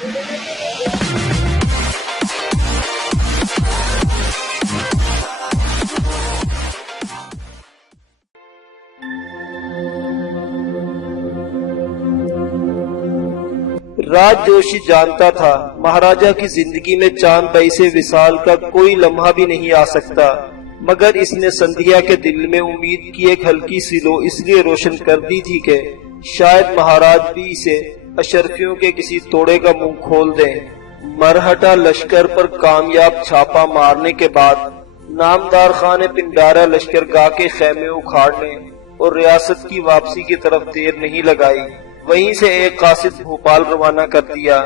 راج جوشی جانتا تھا مہاراجہ کی زندگی میں چاند بائی سے وصال کا کوئی لمحہ بھی نہیں آ سکتا، مگر اس نے سندھیا کے دل میں امید کی ایک ہلکی سی لو اس لیے روشن کر دی تھی کہ شاید مہاراج بھی اسے اشرفیوں کے کسی توڑے کا منہ کھول دیں۔ مرہٹا لشکر پر کامیاب چھاپا مارنے کے بعد نامدار خان نے پنڈارا لشکرگاہ کے خیمے اکھاڑنے اور ریاست کی واپسی کی طرف دیر نہیں لگائی، وہیں سے ایک قاصد بھوپال روانہ کر دیا۔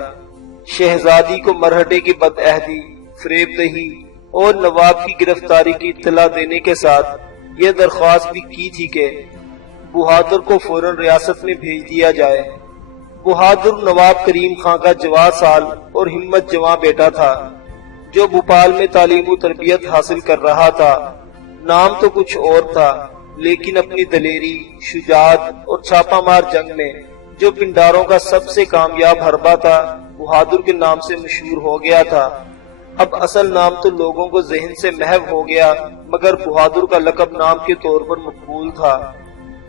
شہزادی کو مرہٹے کی بدعہدی، فریب دہی اور نواب کی گرفتاری کی اطلاع دینے کے ساتھ یہ درخواست بھی کی تھی کہ بہادر کو فوراً ریاست میں بھیج دیا جائے۔ بہادر نواب کریم خان کا جوان سال اور ہمت جواں بیٹا تھا، جو بھوپال میں تعلیم و تربیت حاصل کر رہا تھا۔ نام تو کچھ اور تھا، لیکن اپنی دلیری، شجاعت اور چھاپا مار جنگ میں جو پنڈاروں کا سب سے کامیاب حربہ تھا، بہادر کے نام سے مشہور ہو گیا تھا۔ اب اصل نام تو لوگوں کو ذہن سے محو ہو گیا، مگر بہادر کا لقب نام کے طور پر مقبول تھا۔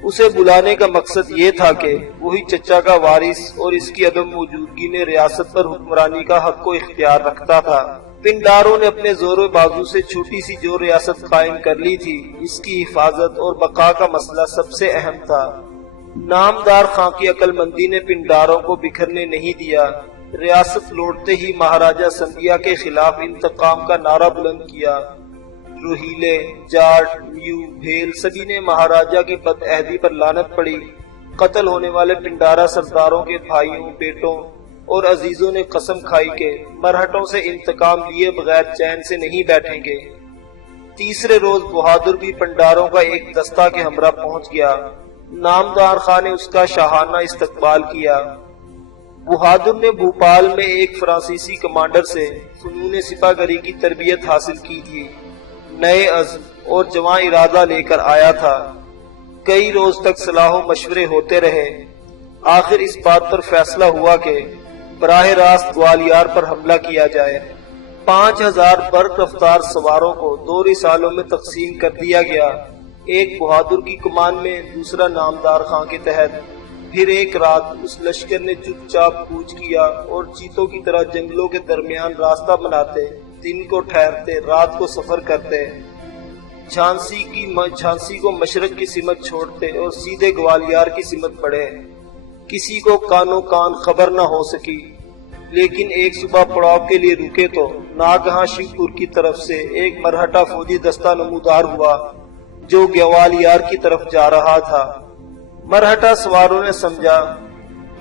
اسے بلانے کا مقصد یہ تھا کہ وہی چچا کا وارث اور اس کی عدم موجودگی میں ریاست پر حکمرانی کا حق و اختیار رکھتا تھا۔ پنڈاروں نے اپنے زور و بازو سے چھوٹی سی جو ریاست قائم کر لی تھی، اس کی حفاظت اور بقا کا مسئلہ سب سے اہم تھا۔ نامدار خان کی عقل مندی نے پنڈاروں کو بکھرنے نہیں دیا۔ ریاست لوٹتے ہی مہاراجہ سندھیا کے خلاف انتقام کا نعرہ بلند کیا۔ روہیلے، جاٹ، میو، بھیل سبھی نے مہاراجہ کی بدعہدی پر لعنت پڑی۔ قتل ہونے والے پنڈارا سرداروں کے بھائیوں، بیٹوں اور عزیزوں نے قسم کھائی کہ مرہٹوں سے انتقام لیے بغیر چین سے نہیں بیٹھیں گے۔ تیسرے روز بہادر بھی پنڈاروں کا ایک دستہ کے ہمراہ پہنچ گیا۔ نامدار خان نے اس کا شاہانہ استقبال کیا۔ بہادر نے بھوپال میں ایک فرانسیسی کمانڈر سے فنون سپاہ گری کی تربیت حاصل کی تھی۔ نئے عزم اور جواں ارادہ لے کر آیا تھا۔ کئی روز تک صلاح و مشورے ہوتے رہے۔ آخر اس بات پر فیصلہ ہوا کہ براہ راست گوالیار پر حملہ کیا جائے۔ 5000 برق رفتار سواروں کو 2 رسالوں میں تقسیم کر دیا گیا، ایک بہادر کی کمان میں، دوسرا نامدار خان کے تحت۔ پھر ایک رات اس لشکر نے چپ چاپ کوچ کیا اور چیتوں کی طرح جنگلوں کے درمیان راستہ بناتے، دن کو ٹھہرتے، رات کو سفر کرتے، جھانسی کو مشرق کی سمت چھوڑتے اور سیدھے گوالیار کی سمت بڑھے۔ کسی کو کانوں کان خبر نہ ہو سکی، لیکن ایک صبح پڑاؤ کے لیے رکے تو ناگہاں شیوپور کی طرف سے ایک مرہٹا فوجی دستہ نمودار ہوا جو گوالیار کی طرف جا رہا تھا۔ مرہٹا سواروں نے سمجھا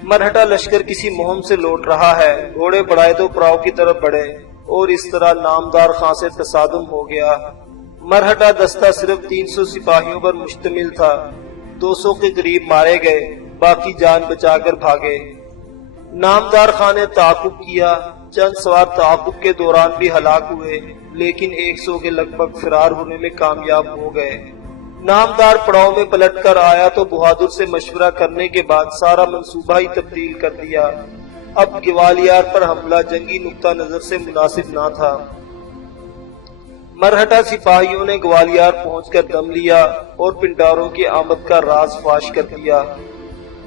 مرہٹا لشکر کسی مہم سے لوٹ رہا ہے، گھوڑے بڑھائے تو پڑاؤ کی طرف بڑھے، اور اس طرح نامدار خان سے تصادم ہو گیا۔ مرہٹا دستہ صرف 300 سپاہیوں پر مشتمل تھا۔ 200 کے قریب مارے گئے، باقی جان بچا کر بھاگے۔ نامدار خان نے تعاقب کیا، چند سوار تعاقب کے دوران بھی ہلاک ہوئے، لیکن 100 کے لگ بھگ فرار ہونے میں کامیاب ہو گئے۔ نامدار پڑاؤ میں پلٹ کر آیا تو بہادر سے مشورہ کرنے کے بعد سارا منصوبہ ہی تبدیل کر دیا۔ اب گوالیار پر حملہ جنگی نقطہ نظر سے مناسب نہ تھا۔ مرہٹا سپاہیوں نے گوالیار پہنچ کر دم لیا اور پنڈاروں کی آمد کا راز فاش کر دیا۔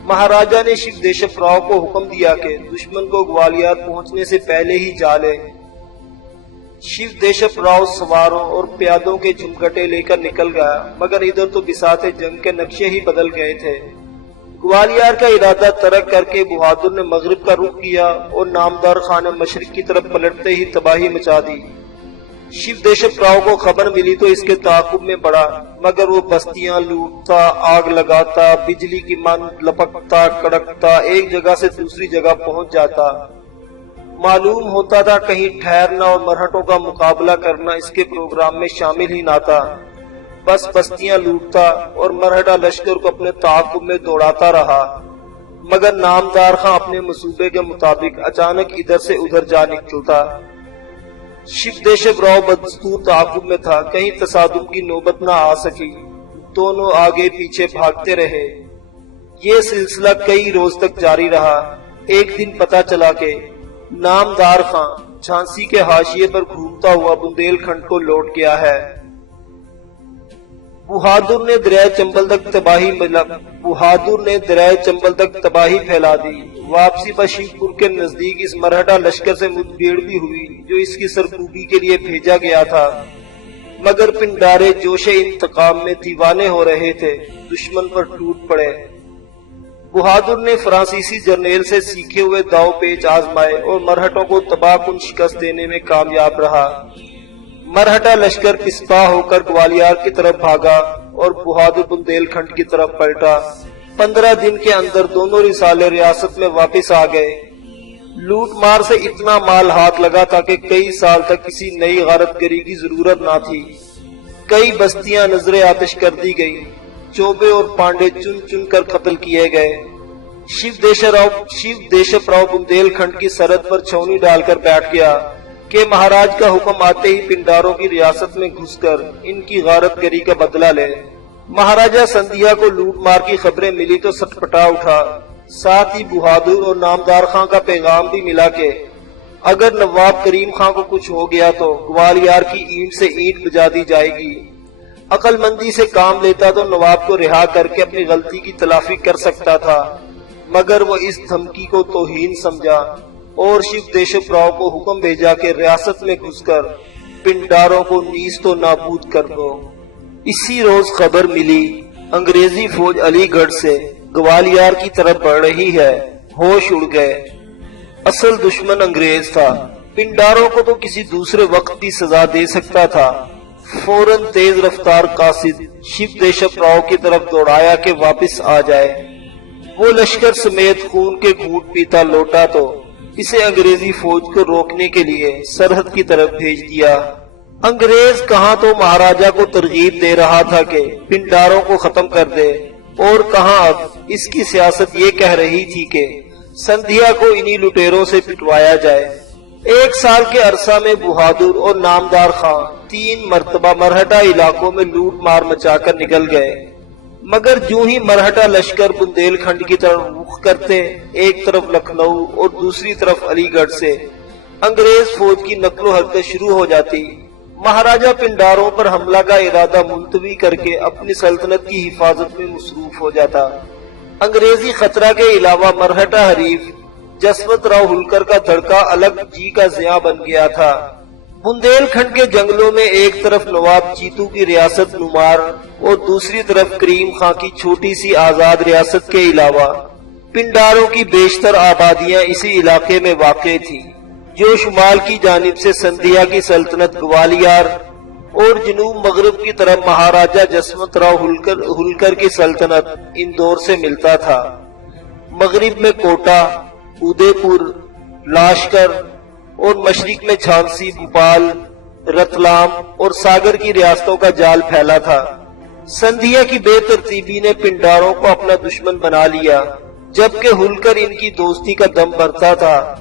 مہاراجہ نے شیو دیشپ راؤ کو حکم دیا کہ دشمن کو گوالیار پہنچنے سے پہلے ہی جا لے۔ شیو دیشپ راؤ سواروں اور پیادوں کے جھمگٹے لے کر نکل گیا، مگر ادھر تو بساط جنگ کے نقشے ہی بدل گئے تھے۔ گوالیار کا ارادہ ترک کر کے بہادر نے مغرب کا رخ کیا اور نامدار خان نے مشرق کی طرف پلٹتے ہی تباہی مچا دی۔ شیو دیشپ راؤ کو خبر ملی تو اس کے تعاقب میں بڑھا، مگر وہ بستیاں لوٹتا، آگ لگاتا، بجلی کی مانند لپکتا کڑکتا ایک جگہ سے دوسری جگہ پہنچ جاتا۔ معلوم ہوتا تھا کہیں ٹھہرنا اور مرہٹوں کا مقابلہ کرنا اس کے پروگرام میں شامل ہی نہ تھا۔ بس بستیاں لوٹتا اور مرہٹا لشکر کو اپنے تعاقب میں دوڑاتا رہا، مگر نامدار خان اپنے منصوبے کے مطابق اچانک ادھر سے ادھر جا نکلتا۔ شیو دیشپ راؤ بدستور تعاقب میں تھا، کہیں تصادم کی نوبت نہ آ سکی۔ دونوں آگے پیچھے بھاگتے رہے۔ یہ سلسلہ کئی روز تک جاری رہا۔ ایک دن پتہ چلا کہ نامدار خان جھانسی کے حاشیے پر گھومتا ہوا بندیل کھنڈ کو لوٹ گیا ہے۔ بہادر نے دریائے چمبل تک تباہی پھیلا دی۔ واپسی پر شیوپور کے نزدیک اس مرہٹا لشکر سے مدبھیڑ بھی ہوئی جو اس کی سرکوبی کے لیے بھیجا گیا تھا، مگر پنڈارے جوش انتقام میں دیوانے ہو رہے تھے، دشمن پر ٹوٹ پڑے۔ بہادر نے فرانسیسی جرنیل سے سیکھے ہوئے داؤ پیچ آزمائے اور مرہٹوں کو تباہ کن شکست دینے میں کامیاب رہا۔ مرہٹا لشکر پسپا ہو کر گوالیار کی طرف بھاگا اور بہادر بندیل کھنڈ کی طرف پلٹا۔ 15 دن کے اندر دونوں رسالے ریاست میں واپس آ گئے۔ لوٹ مار سے اتنا مال ہاتھ لگا تھا کہ کئی سال تک کسی نئی غارت گری کی ضرورت نہ تھی۔ کئی بستیاں نظر آتش کر دی گئی، چوبے اور پانڈے چن چن کر قتل کیے گئے۔ شیو دیشپ راؤ بندیل کھنڈ کی سرحد پر چھاؤنی ڈال کر بیٹھ گیا کہ مہاراج کا حکم آتے ہی پنڈاروں کی ریاست میں گھس کر ان کی غارت گری کا بدلہ لے۔ مہاراجہ سندھیا کو لوٹ مار کی خبریں ملی تو سٹپٹا اٹھا۔ ساتھ ہی بہادر اور نامدار خان کا پیغام بھی ملا کہ اگر نواب کریم خان کو کچھ ہو گیا تو گوالیار کی اینٹ سے اینٹ بجا دی جائے گی۔ عقل مندی سے کام لیتا تو نواب کو رہا کر کے اپنی غلطی کی تلافی کر سکتا تھا، مگر وہ اس دھمکی کو توہین سمجھا اور شیو دیشپ راؤ کو حکم بھیجا کہ ریاست میں گھس کر پنڈاروں کو نیست و نابود کر دو۔ اسی روز خبر ملی انگریزی فوج علی گڑھ سے گوالیار کی طرف بڑھ رہی ہے۔ ہوش اڑ گئے۔ اصل دشمن انگریز تھا، پنڈاروں کو تو کسی دوسرے وقت بھی سزا دے سکتا تھا۔ فوراً تیز رفتار قاصد شیو دیشپ راؤ کی طرف دوڑایا کہ واپس آ جائے۔ وہ لشکر سمیت خون کے گھونٹ پیتا لوٹا تو اسے انگریزی فوج کو روکنے کے لیے سرحد کی طرف بھیج دیا۔ انگریز کہاں تو مہاراجہ کو ترغیب دے رہا تھا کہ پنڈاروں کو ختم کر دے، اور کہاں اب اس کی سیاست یہ کہہ رہی تھی کہ سندھیا کو انہی لٹیروں سے پٹوایا جائے۔ 1 سال کے عرصہ میں بہادر اور نامدار خان 3 مرتبہ مرہٹا علاقوں میں لوٹ مار مچا کر نکل گئے، مگر جو ہی مرہٹا لشکر بندیل کھنڈ کی طرف رخ کرتے، ایک طرف لکھنؤ اور دوسری طرف علی گڑھ سے انگریز فوج کی نقل و حرکت شروع ہو جاتی۔ مہاراجہ پنڈاروں پر حملہ کا ارادہ ملتوی کر کے اپنی سلطنت کی حفاظت میں مصروف ہو جاتا۔ انگریزی خطرہ کے علاوہ مرہٹا حریف جسونت راؤ ہولکر کا دھڑکا الگ جی کا زیاں بن گیا تھا۔ بندیل کھنڈ کے جنگلوں میں ایک طرف نواب چیتو کی ریاست نمار اور دوسری طرف کریم خان کی چھوٹی سی آزاد ریاست کے علاوہ پنڈاروں کی بیشتر آبادیاں اسی علاقے میں واقع تھی، جو شمال کی جانب سے سندھیا کی سلطنت گوالیار اور جنوب مغرب کی طرف مہاراجہ جسونت راؤ ہولکر کی سلطنت اندور سے ملتا تھا۔ مغرب میں کوٹا، ادے پور، لاشکر اور مشرق میں جھانسی، بھوپال، رتلام اور ساگر کی ریاستوں کا جال پھیلا تھا۔ سندھیا کی بے ترتیبی نے پنڈاروں کو اپنا دشمن بنا لیا، جبکہ ہولکر ان کی دوستی کا دم بھرتا تھا۔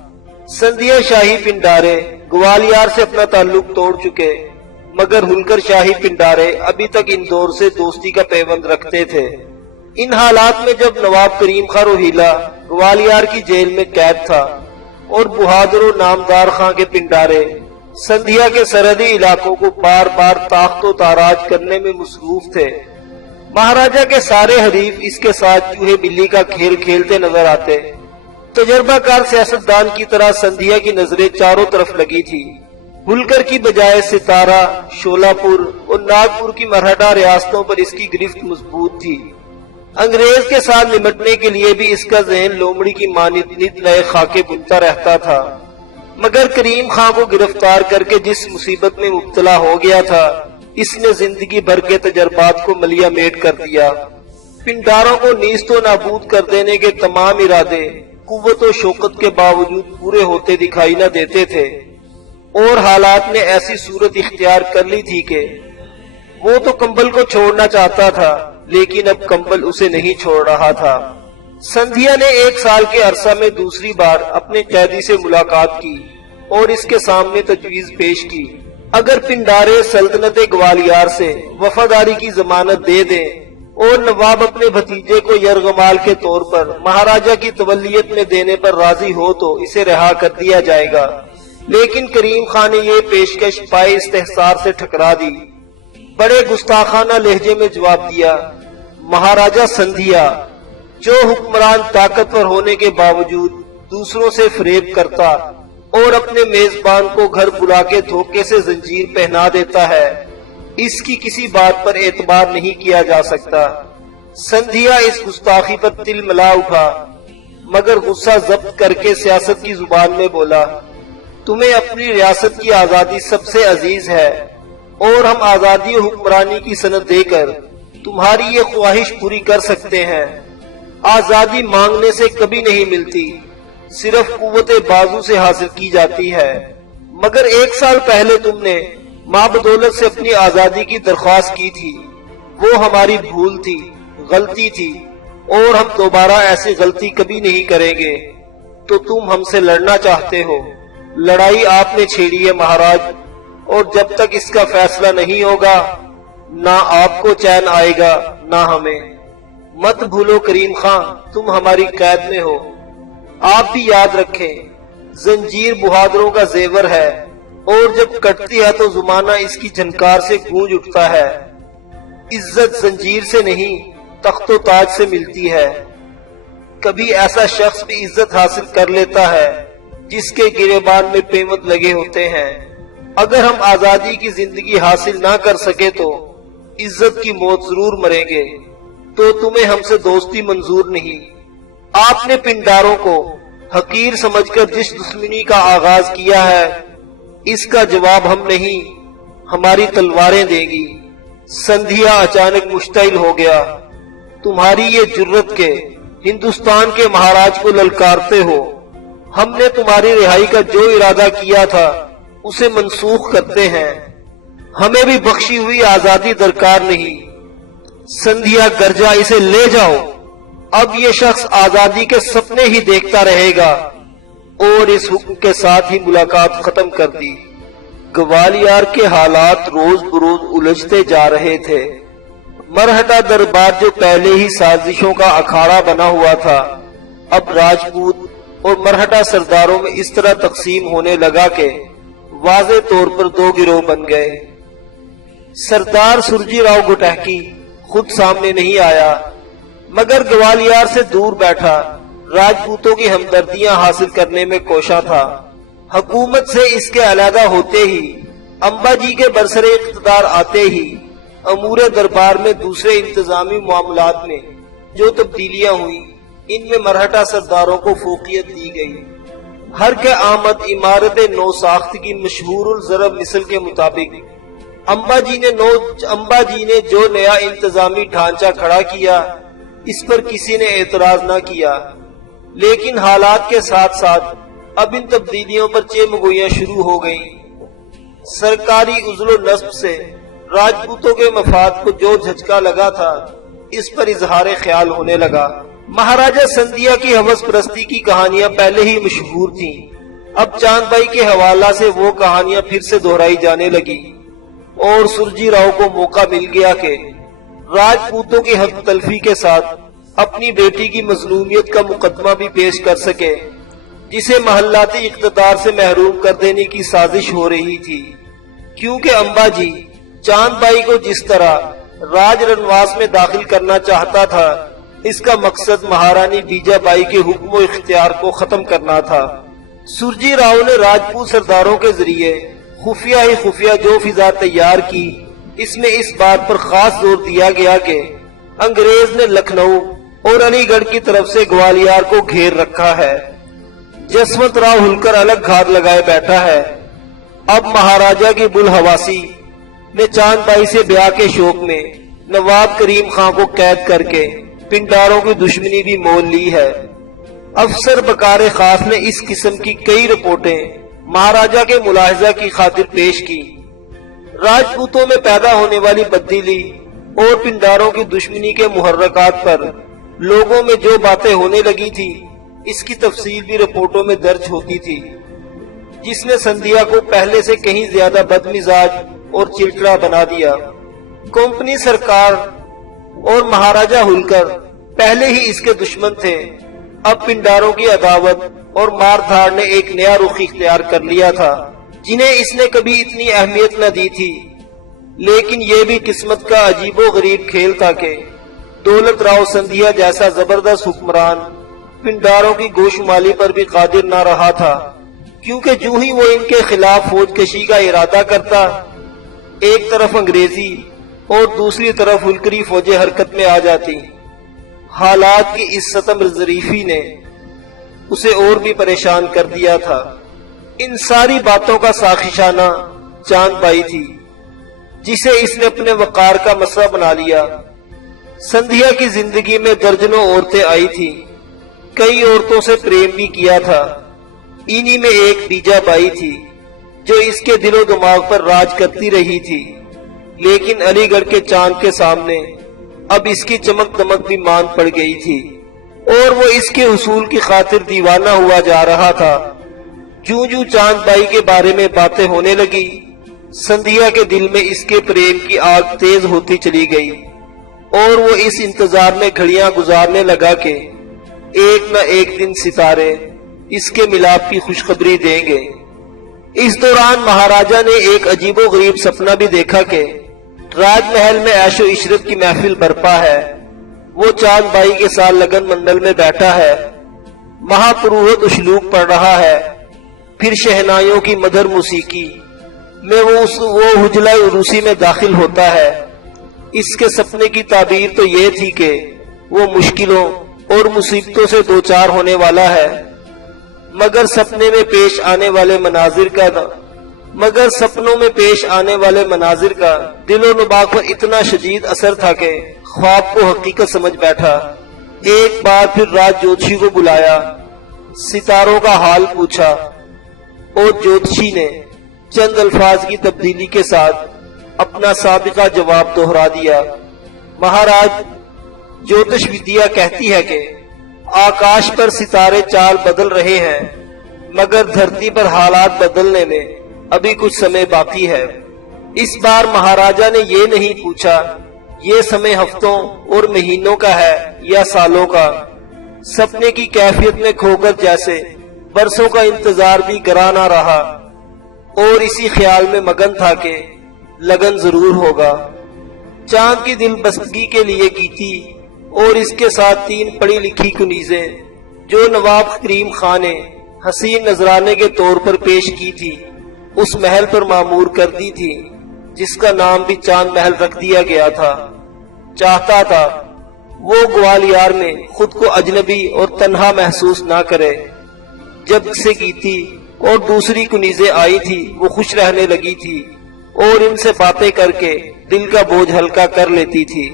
سندھیا شاہی پنڈارے گوالیار سے اپنا تعلق توڑ چکے، مگر ہولکر شاہی پنڈارے ابھی تک اندور سے دوستی کا پیوند رکھتے تھے۔ ان حالات میں جب نواب کریم خان روہیلا گوالیار کی جیل میں قید تھا اور بہادر و نامدار خان کے پنڈارے سندھیا کے سرحدی علاقوں کو بار بار تاخت و تاراج کرنے میں مصروف تھے، مہاراجہ کے سارے حریف اس کے ساتھ چوہے بلی کا کھیل کھیلتے نظر آتے۔ تجربہ کار سیاستدان کی طرح سندھیا کی نظریں چاروں طرف لگی تھی۔ ہولکر کی بجائے ستارہ، شولاپور اور ناگپور کی مرہٹا ریاستوں پر اس کی گرفت مضبوط تھی۔ انگریز کے ساتھ نمٹنے کے لیے بھی اس کا ذہن لومڑی کی مانند نت نئے خاکے بنتا رہتا تھا، مگر کریم خان کو گرفتار کر کے جس مصیبت میں مبتلا ہو گیا تھا، اس نے زندگی بھر کے تجربات کو ملیا میٹ کر دیا۔ پنڈاروں کو نیست و نابود کر دینے کے تمام ارادے قوت و شوکت کے باوجود پورے ہوتے دکھائی نہ دیتے تھے، اور حالات نے ایسی صورت اختیار کر لی تھی کہ وہ تو کمبل کو چھوڑنا چاہتا تھا، لیکن اب کمبل اسے نہیں چھوڑ رہا تھا۔ سندھیا نے 1 سال کے عرصہ میں دوسری بار اپنے قیدی سے ملاقات کی اور اس کے سامنے تجویز پیش کی، اگر پنڈارے سلطنت گوالیار سے وفاداری کی ضمانت دے دیں اور نواب اپنے بھتیجے کو یرغمال کے طور پر مہاراجہ کی تولیت میں دینے پر راضی ہو تو اسے رہا کر دیا جائے گا، لیکن کریم خان نے یہ پیشکش پائے استحصار سے ٹھکرا دی۔ بڑے گستاخانہ لہجے میں جواب دیا، مہاراجہ سندھیا، جو حکمران طاقتور ہونے کے باوجود دوسروں سے فریب کرتا اور اپنے میزبان کو گھر بلا کے دھوکے سے زنجیر پہنا دیتا ہے، اس کی کسی بات پر اعتبار نہیں کیا جا سکتا۔ سندھیا اس گستاخی پر تل ملا اٹھا، مگر غصہ ضبط کر کے سیاست کی زبان میں بولا، تمہیں اپنی ریاست کی آزادی سب سے عزیز ہے، اور ہم آزادی و حکمرانی کی سند دے کر تمہاری یہ خواہش پوری کر سکتے ہیں۔ آزادی مانگنے سے کبھی نہیں ملتی، صرف قوت بازو سے حاصل کی جاتی ہے۔ مگر 1 سال پہلے تم نے ماں بدولت سے اپنی آزادی کی درخواست کی تھی، وہ ہماری بھول تھی، غلطی تھی، اور ہم دوبارہ ایسی غلطی کبھی نہیں کریں گے۔ تو تم ہم سے لڑنا چاہتے ہو، لڑائی آپ نے چھیڑی ہے مہاراج، اور جب تک اس کا فیصلہ نہیں ہوگا نہ آپ کو چین آئے گا نہ ہمیں۔ مت بھولو کریم خان، تم ہماری قید میں ہو۔ آپ بھی یاد رکھیں، زنجیر بہادروں کا زیور ہے، اور جب کٹتی ہے تو زمانہ اس کی جھنکار سے گونج اٹھتا ہے۔ عزت زنجیر سے نہیں، تخت و تاج سے ملتی ہے۔ کبھی ایسا شخص بھی عزت حاصل کر لیتا ہے جس کے گریبان میں پیوند لگے ہوتے ہیں۔ اگر ہم آزادی کی زندگی حاصل نہ کر سکے تو عزت کی موت ضرور مریں گے۔ تو تمہیں ہم سے دوستی منظور نہیں۔ آپ نے پنڈاروں کو حقیر سمجھ کر جس دشمنی کا آغاز کیا ہے، اس کا جواب ہم نہیں، ہماری تلواریں دیں گی۔ سندھیا اچانک مشتعل ہو گیا، تمہاری یہ جرت کہ ہندوستان کے مہاراج کو للکارتے ہو۔ ہم نے تمہاری رہائی کا جو ارادہ کیا تھا اسے منسوخ کرتے ہیں، ہمیں بھی بخشی ہوئی آزادی درکار نہیں۔ سندھیا گرجا، اسے لے جاؤ۔ اب یہ شخص آزادی کے سپنے ہی دیکھتا رہے گا، اور اس حکم کے ساتھ ہی ملاقات ختم کر دی۔ گوالیار کے حالات روز بروز الجھتے جا رہے تھے۔ مرہٹا دربار جو پہلے ہی سازشوں کا اکھاڑا بنا ہوا تھا، اب راجپوت اور مرہٹا سرداروں میں اس طرح تقسیم ہونے لگا کہ واضح طور پر 2 گروہ بن گئے۔ سردار سرجی راؤ گٹہکی خود سامنے نہیں آیا، مگر گوالیار سے دور بیٹھا راجپوتوں کی ہمدردیاں حاصل کرنے میں کوشاں تھا۔ حکومت سے اس کے علیحدہ ہوتے ہی، امبا جی کے برسر اقتدار آتے ہی، امور دربار میں دوسرے انتظامی معاملات میں جو تبدیلیاں ہوئیں، ان میں مرہٹا سرداروں کو فوقیت دی گئی۔ ہر کے آمد عمارت نو ساخت کی مشہور الضرب مثل کے مطابق امبا جی نے جو نیا انتظامی ڈھانچہ کھڑا کیا، اس پر کسی نے اعتراض نہ کیا، لیکن حالات کے ساتھ ساتھ اب ان تبدیلیوں پر چیمگوئیاں شروع ہو گئیں۔ سرکاری عزل و نصب سے راجپوتوں کے مفاد کو جو جھٹکا لگا تھا، اس پر اظہار خیال ہونے لگا۔ مہاراجہ سندھیا کی ہوس پرستی کی کہانیاں پہلے ہی مشہور تھیں، اب چاند بائی کے حوالہ سے وہ کہانیاں پھر سے دہرائی جانے لگی، اور سرجی راؤ کو موقع مل گیا کہ راجپوتوں کی حق تلفی کے ساتھ اپنی بیٹی کی مظلومیت کا مقدمہ بھی پیش کر سکے، جسے محلاتی اقتدار سے محروم کر دینے کی سازش ہو رہی تھی۔ کیونکہ امبا جی چاند بائی کو جس طرح راج رنواس میں داخل کرنا چاہتا تھا، اس کا مقصد مہارانی بیجا بائی کے حکم و اختیار کو ختم کرنا تھا۔ سرجی راؤ نے راجپوت سرداروں کے ذریعے خفیہ جو فضا تیار کی، اس میں اس بات پر خاص زور دیا گیا کہ انگریز نے لکھنؤ اور علی گڑھ کی طرف سے گوالیار کو گھیر رکھا ہے۔ جسونت راؤ ہلکر الگ گھات لگائے بیٹھا ہے۔ اب مہاراجہ کی بلحواسی نے چاند بائی سے بیاہ کے شوق میں نواب کریم خان کو قید کر کے پنڈاروں کی دشمنی بھی مول لی ہے۔ افسر بکار خاص نے اس قسم کی کئی رپورٹیں مہاراجہ کے ملاحظہ کی خاطر پیش کی۔ راجپوتوں میں پیدا ہونے والی تبدیلی اور پنڈاروں کی دشمنی کے محرکات پر لوگوں میں جو باتیں ہونے لگی تھی، اس کی تفصیل بھی رپورٹوں میں درج ہوتی تھی، جس نے سندھیا کو پہلے سے کہیں زیادہ بدمزاج اور چڑچڑا بنا دیا۔ کمپنی سرکار اور مہاراجہ ہولکر پہلے ہی اس کے دشمن تھے۔ اب پنڈاروں کی عداوت اور مار دھاڑ نے ایک نیا رخ اختیار کر لیا تھا، جنہیں اس نے کبھی اتنی اہمیت نہ دی تھی۔ لیکن یہ بھی قسمت کا عجیب و غریب کھیل تھا کہ دولت راؤ سندھیا جیسا زبردست حکمران پنڈاروں کی گوشمالی پر بھی قادر نہ رہا تھا، کیونکہ جو ہی وہ ان کے خلاف فوج کشی کا ارادہ کرتا، ایک طرف انگریزی اور دوسری طرف ہولکری فوجیں حرکت میں آ جاتی۔ حالات کی اس ستم ظریفی نے اسے اور بھی پریشان کر دیا تھا۔ ان ساری باتوں کا ساخشانہ چاند بائی تھی، جسے اس نے اپنے وقار کا مسئلہ بنا لیا۔ سندھیا کی زندگی میں درجنوں عورتیں آئی تھی، کئی عورتوں سے پریم بھی کیا تھا۔ انہی میں ایک بیجا بائی تھی جو اس کے دل و دماغ پر راج کرتی رہی تھی، لیکن علی گڑھ کے چاند کے سامنے اب اس کی چمک دمک بھی ماند پڑ گئی تھی، اور وہ اس کے حصول کی خاطر دیوانہ ہوا جا رہا تھا۔ جوں جوں چاند بائی کے بارے میں باتیں ہونے لگی، سندھیا کے دل میں اس کے پریم کی آگ تیز ہوتی چلی گئی، اور وہ اس انتظار میں گھڑیاں گزارنے لگا کہ ایک نہ ایک دن ستارے اس کے ملاپ کی خوشخبری دیں گے۔ اس دوران مہاراجہ نے ایک عجیب و غریب سپنا بھی دیکھا کہ راج محل میں عیش و عشرت کی محفل برپا ہے۔ وہ چاند بائی کے ساتھ لگن منڈل میں بیٹھا ہے، مہا پروہت اشلوک پڑھ رہا ہے، پھر شہنائیوں کی مدھر موسیقی میں وہ حجلہ عروسی میں داخل ہوتا ہے۔ اس کے سپنے کی تعبیر تو یہ تھی کہ وہ مشکلوں اور مصیبتوں سے دوچار ہونے والا ہے، مگر سپنوں میں پیش آنے والے مناظر کا دل و دماغ پر اتنا شدید اثر تھا کہ خواب کو حقیقت سمجھ بیٹھا۔ ایک بار پھر راج جوتشی کو بلایا، ستاروں کا حال پوچھا، اور جوتشی نے چند الفاظ کی تبدیلی کے ساتھ اپنا سابقہ جواب دہرا دیا۔ مہاراج، جوتش ودیا کہتی ہے کہ آکاش پر ستارے چال بدل رہے ہیں، مگر دھرتی پر حالات بدلنے میں ابھی کچھ سمے باقی ہے۔ اس بار مہاراجہ نے یہ نہیں پوچھا یہ سمے ہفتوں اور مہینوں کا ہے یا سالوں کا۔ سپنے کی کیفیت میں کھو کر جیسے برسوں کا انتظار بھی گراں نہ رہا، اور اسی خیال میں مگن تھا کہ لگن ضرور ہوگا۔ چاند کی دل بستگی کے لیے کی تھی، اور اس کے ساتھ 3 پڑھی لکھی کنیزیں جو نواب کریم خان نے حسین نذرانے کے طور پر پیش کی تھی، اس محل پر معمور کر دی تھی، جس کا نام بھی چاند محل رکھ دیا گیا تھا۔ چاہتا تھا وہ گوالیار میں خود کو اجنبی اور تنہا محسوس نہ کرے۔ جب سے کی تھی اور دوسری کنیزیں آئی تھی، وہ خوش رہنے لگی تھی اور ان سے باتیں کر کے دل کا بوجھ ہلکا کر لیتی تھی۔